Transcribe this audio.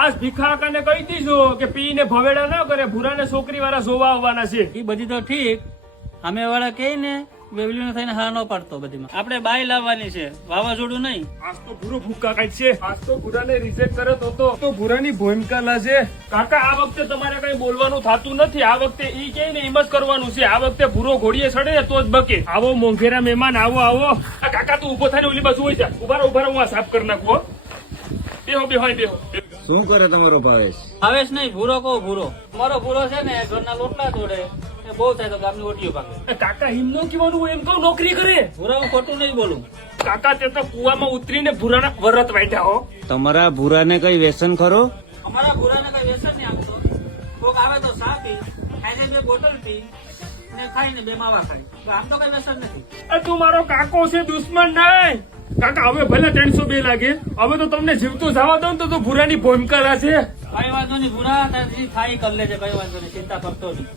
આજ ભીખાકાને કહી દીધું કે પીને ભવેડા ન કરે, ભૂરાને છોકરી વાળા જોવા આવવાના છે. એ બધી તો ઠીક, અમે વાળા કઈ ને વેવલીનો થઈને હા ન પાડતો બધીમાં. આપણે બાઈ લાવવાની છે, વાવાઝોડું નહીં. આજ તો ભૂરો ભૂકા કાઢ છે. આજ તો ભૂરાને રિજેક્ટ કરે તો ભૂરાની ભૂમિકા લાજે. કાકા આ વખતે તમારે કઈ બોલવાનું થતું નથી. આ વખતે ઈ કે ને એમ જ કરવાનું છે. આ વખતે ભૂરો ઘોડીએ ચડે તો જ બકે. આવો મોંઘેરા મહેમાન, આવો આવો. આ કાકા તું ઉભો થાય ને ઓલી બાજુ હોય જા. ઉભા રહો, હું આ સાફ કરી નાખું. બેહો બેહો બેહો. શું કરે તમારો ભાવેશ? ભાવેશ નહીં, ભૂરો કહો ભૂરો. મારો ભૂરો છે ને ઘરના લોટલા તોડે, બહુ થાય તો ગામની ઓટીઓ પાકે. કાકા એમ નો કહેવાનું, એમ કહું નોકરી કરે. ભૂરા હું ખોટું નહીં બોલું. કાકા તે તો કુવામાં ઉતરીને ભૂરાના વરત વાંટ્યા હો. તમારા ભૂરાને કઈ વ્યસન ખરો? અમારા ભૂરાને કઈ વ્યસન નહીં આપતો. કોક આવે તો ચા પી, ખાઈને 2 બોટલ પી ને ખાઈને 2 માવા ખાય. આમ તો કઈ વ્યસન નથી. તું મારો કાકો છે, દુશ્મન નહીં. કાકા હવે ભલે 302 લાગે, હવે તો તમને જીવતું જવા દો ને તો ભૂરાની ભૂમિકા છે. કઈ વાંધો નહીં ભૂરા, તારી થાય કરી લેજે, કઈ વાંધો નહીં, ચિંતા કરતો નહીં.